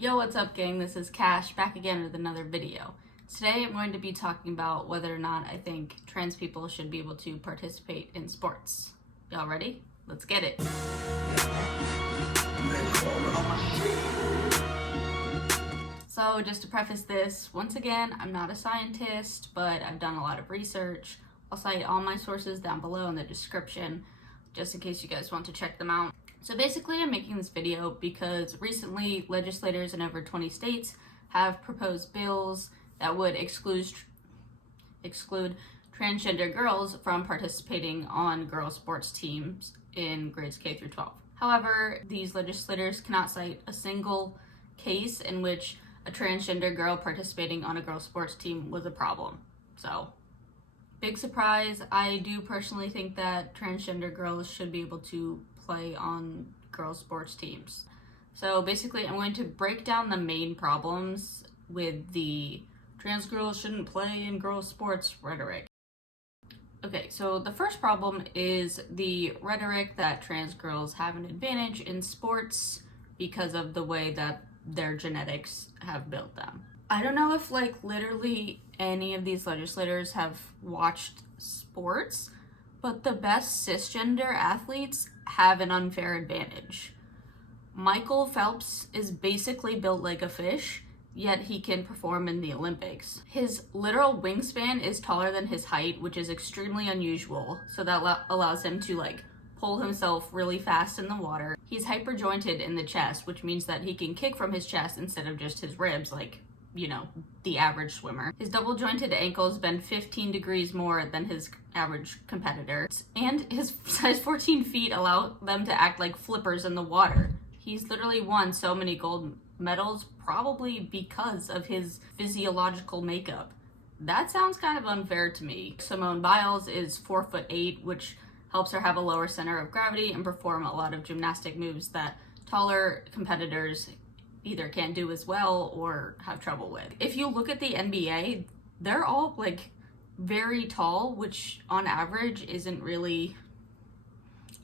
Yo, what's up gang? This is Kash, back again with another video. Today I'm going to be talking about whether or not I think trans people should be able to participate in sports. Y'all ready? Let's get it. So just to preface this, once again, I'm not a scientist, but I've done a lot of research. I'll cite all my sources down below in the description, just in case you guys want to check them out. So basically, I'm making this video because recently legislators in over 20 states have proposed bills that would exclude transgender girls from participating on girls' sports teams in grades K through 12. However, these legislators cannot cite a single case in which a transgender girl participating on a girls' sports team was a problem. So, big surprise. I do personally think that transgender girls should be able to play on girls' sports teams. So basically, I'm going to break down the main problems with the trans girls shouldn't play in girls' sports rhetoric. Okay, so the first problem is the rhetoric that trans girls have an advantage in sports because of the way that their genetics have built them. I don't know if literally any of these legislators have watched sports, but the best cisgender athletes have an unfair advantage. Michael Phelps is basically built like a fish, yet he can perform in the Olympics. His literal wingspan is taller than his height, which is extremely unusual, so that allows him to pull himself really fast in the water. He's hyperjointed in the chest, which means that he can kick from his chest instead of just his ribs, the average swimmer. His double jointed ankles bend 15 degrees more than his average competitor, and his size 14 feet allow them to act like flippers in the water. He's literally won so many gold medals probably because of his physiological makeup. That sounds kind of unfair to me. Simone Biles is 4'8", which helps her have a lower center of gravity and perform a lot of gymnastic moves that taller competitors either can't do as well or have trouble with. If you look at the NBA, they're all very tall, which on average isn't really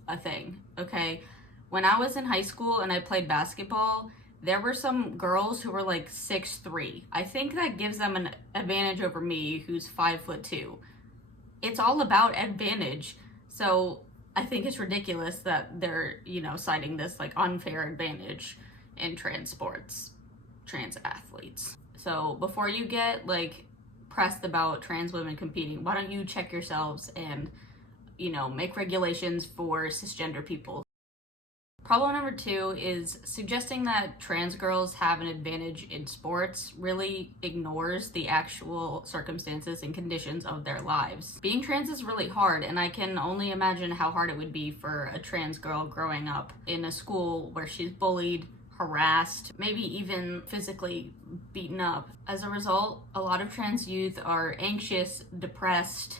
a thing, okay? When I was in high school and I played basketball, there were some girls who were 6'3". I think that gives them an advantage over me, who's 5'2". It's all about advantage. So I think it's ridiculous that they're, citing this unfair advantage in trans sports, trans athletes. So before you get pressed about trans women competing, why don't you check yourselves and, make regulations for cisgender people. Problem number 2 is suggesting that trans girls have an advantage in sports really ignores the actual circumstances and conditions of their lives. Being trans is really hard, and I can only imagine how hard it would be for a trans girl growing up in a school where she's bullied, harassed, maybe even physically beaten up. As a result, a lot of trans youth are anxious, depressed,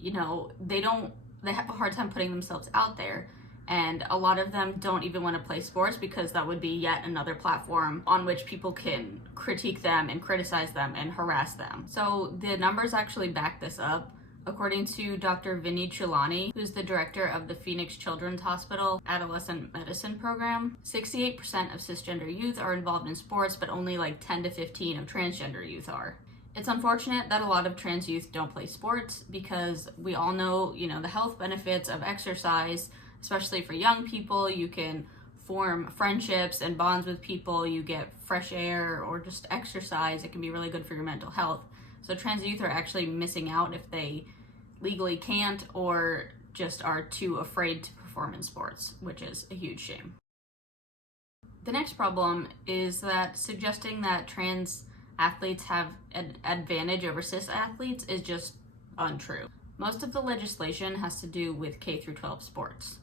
they have a hard time putting themselves out there. And a lot of them don't even want to play sports because that would be yet another platform on which people can critique them and criticize them and harass them. So the numbers actually back this up. According to Dr. Vinny Chulani, who's the director of the Phoenix Children's Hospital Adolescent Medicine Program, 68% of cisgender youth are involved in sports, but only 10 to 15 of transgender youth are. It's unfortunate that a lot of trans youth don't play sports because we all know, the health benefits of exercise, especially for young people. You can form friendships and bonds with people, you get fresh air or just exercise. It can be really good for your mental health. So trans youth are actually missing out if they legally can't or just are too afraid to perform in sports, which is a huge shame. The next problem is that suggesting that trans athletes have an advantage over cis athletes is just untrue. Most of the legislation has to do with K through 12 sports.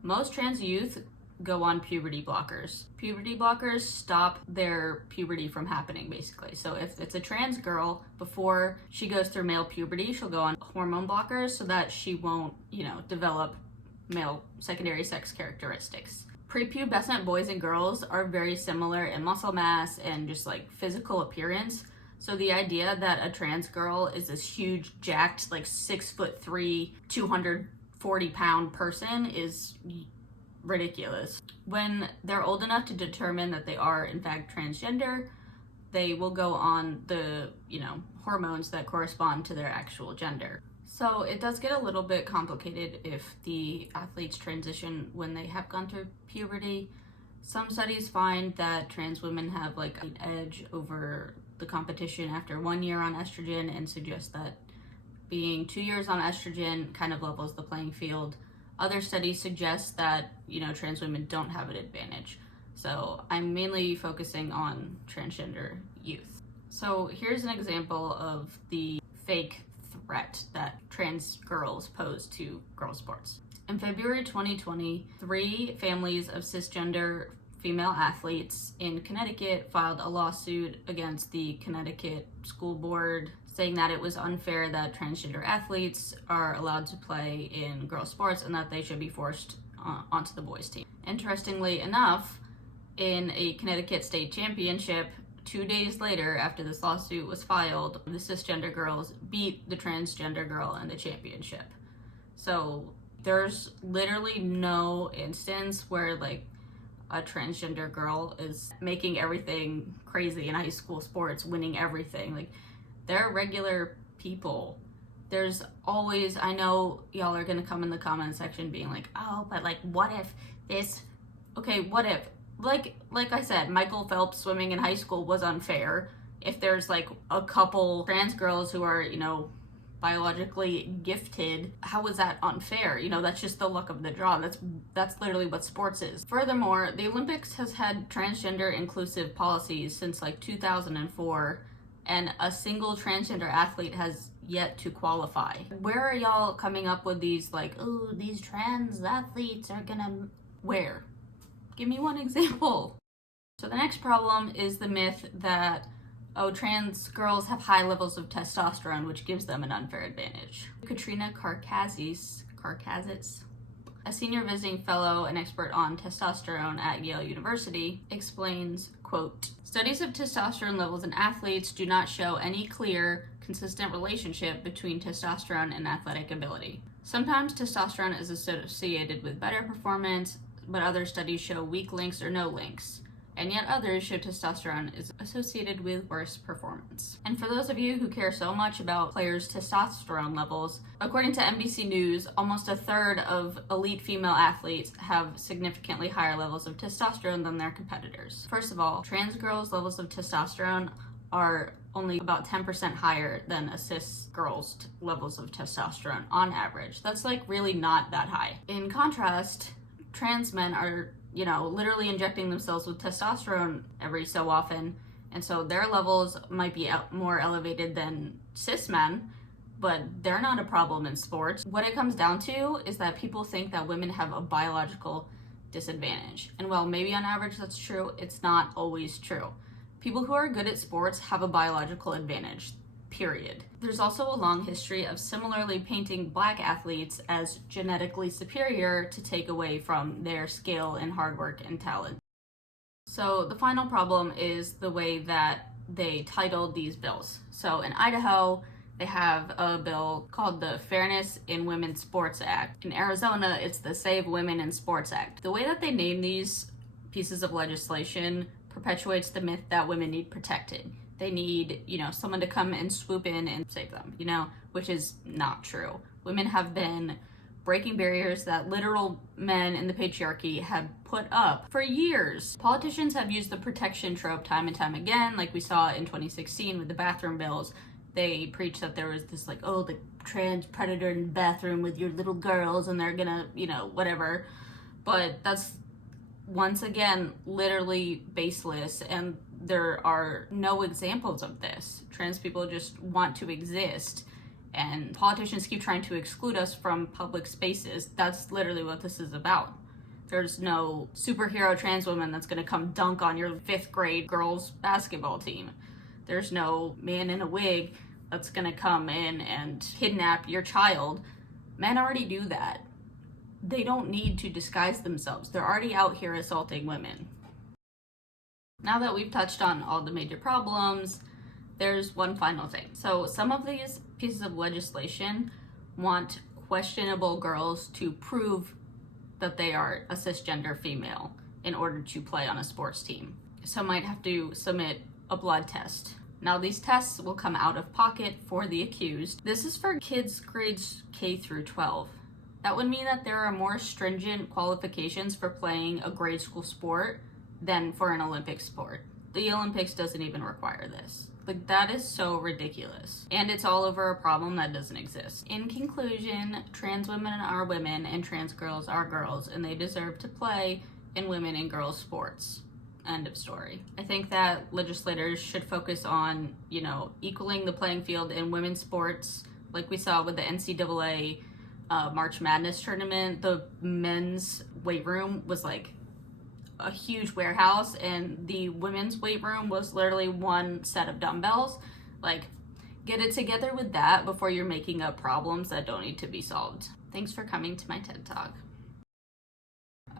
Most trans youth go on puberty blockers. Puberty blockers stop their puberty from happening, basically. So if it's a trans girl, before she goes through male puberty, she'll go on hormone blockers so that she won't, develop male secondary sex characteristics. Prepubescent boys and girls are very similar in muscle mass and just physical appearance. So the idea that a trans girl is this huge, jacked, 6'3", 240-pound person is ridiculous. When they're old enough to determine that they are in fact transgender, they will go on the, hormones that correspond to their actual gender. So it does get a little bit complicated if the athletes transition when they have gone through puberty. Some studies find that trans women have like an edge over the competition after 1 year on estrogen, and suggest that being 2 years on estrogen kind of levels the playing field. Other studies suggest that, trans women don't have an advantage. So I'm mainly focusing on transgender youth. So here's an example of the fake threat that trans girls pose to girls' sports. In February 2020, 3 families of cisgender female athletes in Connecticut filed a lawsuit against the Connecticut School Board, saying that it was unfair that transgender athletes are allowed to play in girls' sports and that they should be forced onto the boys' team. Interestingly enough, in a Connecticut state championship, 2 days later after this lawsuit was filed, the cisgender girls beat the transgender girl in the championship. So there's literally no instance where like a transgender girl is making everything crazy in high school sports, winning everything. Like, they're regular people. There's always, I know y'all are gonna come in the comment section being like, oh, but like, what if this, okay, what if, like I said, Michael Phelps swimming in high school was unfair. If there's like a couple trans girls who are, biologically gifted, how is that unfair? That's just the luck of the draw. That's literally what sports is. Furthermore, the Olympics has had transgender inclusive policies since like 2004, and a single transgender athlete has yet to qualify. Where are y'all coming up with these like, oh, these trans athletes are gonna, where? Give me one example. So the next problem is the myth that, oh, trans girls have high levels of testosterone, which gives them an unfair advantage. Katrina Karkazis, a senior visiting fellow and expert on testosterone at Yale University, explains, quote, studies of testosterone levels in athletes do not show any clear, consistent relationship between testosterone and athletic ability. Sometimes testosterone is associated with better performance, but other studies show weak links or no links. And yet others show testosterone is associated with worse performance. And for those of you who care so much about players' testosterone levels, according to NBC News, almost a third of elite female athletes have significantly higher levels of testosterone than their competitors. First of all, trans girls' levels of testosterone are only about 10% higher than a cis girl's levels of testosterone on average. That's like really not that high. In contrast, trans men are literally injecting themselves with testosterone every so often, and so their levels might be more elevated than cis men, but they're not a problem in sports. What it comes down to is that people think that women have a biological disadvantage, and while maybe on average that's true, it's not always true. People who are good at sports have a biological advantage, period. There's also a long history of similarly painting Black athletes as genetically superior to take away from their skill and hard work and talent. So the final problem is the way that they titled these bills. So in Idaho, they have a bill called the Fairness in Women's Sports Act. In Arizona, it's the Save Women in Sports Act. The way that they name these pieces of legislation perpetuates the myth that women need protected. They need, someone to come and swoop in and save them, which is not true. Women have been breaking barriers that literal men in the patriarchy have put up for years. Politicians have used the protection trope time and time again, like we saw in 2016 with the bathroom bills. They preached that there was this like, oh, the trans predator in the bathroom with your little girls and they're gonna, whatever. But that's, once again, literally baseless, and there are no examples of this. Trans people just want to exist, and politicians keep trying to exclude us from public spaces. That's literally what this is about. There's no superhero trans woman that's gonna come dunk on your 5th grade girls basketball team. There's no man in a wig that's gonna come in and kidnap your child. Men already do that. They don't need to disguise themselves. They're already out here assaulting women. Now that we've touched on all the major problems, there's one final thing. So some of these pieces of legislation want questionable girls to prove that they are a cisgender female in order to play on a sports team. So might have to submit a blood test. Now these tests will come out of pocket for the accused. This is for kids grades K through 12. That would mean that there are more stringent qualifications for playing a grade school sport than for an Olympic sport. The Olympics doesn't even require this. Like, that is so ridiculous. And it's all over a problem that doesn't exist. In conclusion, trans women are women and trans girls are girls, and they deserve to play in women and girls sports. End of story. I think that legislators should focus on, equaling the playing field in women's sports, like we saw with the NCAA March Madness tournament. The men's weight room was like a huge warehouse, and the women's weight room was literally one set of dumbbells. Like, get it together with that before you're making up problems that don't need to be solved. Thanks for coming to my TED Talk.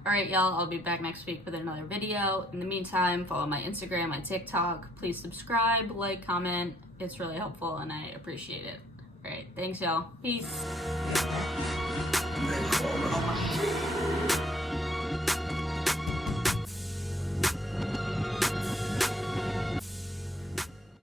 Alright, y'all, I'll be back next week with another video. In the meantime, follow my Instagram, my TikTok. Please subscribe, like, comment. It's really helpful and I appreciate it. Alright, thanks, y'all. Peace.